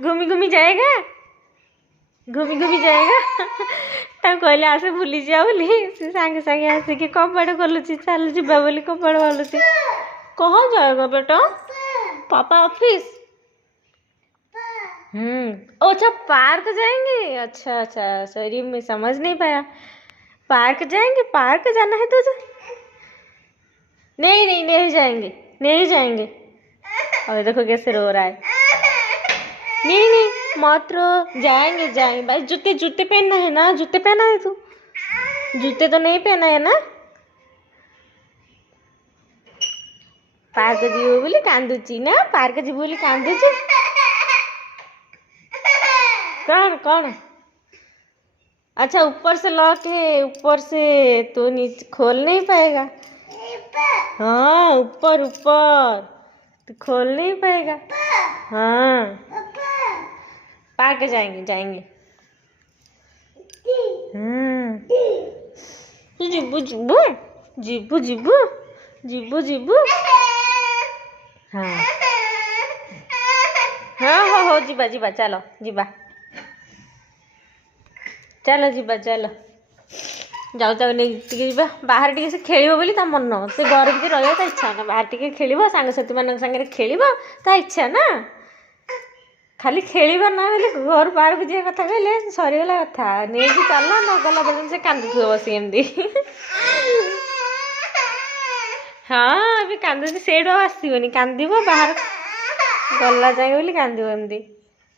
घूमी घूमी जाएगा घूमी घूमी जाएगा कहले आसे भूली जा बोली से सागे सागे आसिक कपड़ खोलुची चल जीवा बोली कपड़ खोलुची कहाँ जाएगा बेटा पापा ऑफिस अच्छा पार्क जाएंगे अच्छा अच्छा सॉरी मैं समझ नहीं पाया पार्क जाएंगे पार्क जाना है तुझे नहीं नहीं नहीं जाएंगे और देखो कैसे रो रहा है नहीं नहीं मत रो जाएंगे भाई जूते पहनना है ना जूते पहना है तू जूते तो नहीं पहना है ना पार्क जीव बोली कांदुची ना पार्क जीव बोली कांदुची कौन कौन अच्छा ऊपर से लॉक है ऊपर से तो नीचे खोल नहीं पाएगा हाँ ऊपर ऊपर तो खोल नहीं पाएगा हाँ पार्क जाएंगे जिब्बू जिब्बू जिब्बू जिब्बू जिब्बू जिब्बू हाँ हाँ हो जीवा चलो जीवा चलो जीवा चलो जाऊ नहीं बाहर टी से खेल बोली ता मन से घर भर रहा इच्छा ना बाहर टी खेल सांगसाथी मान सागर खेल ता इच्छा ना खाली खेल ना घर बाहर को जा कथा कहले सरीगला कथा नहीं चल न गला पर्यटन से कांदुथ बस एमती हाँ अभी कांदुची सेठ आसबनी कांद बाहर गला जाए बोली कांद एमती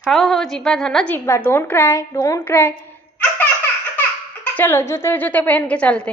हौ जीवा धन जीवा डोंट क्राई चलो जूते पहन के चलते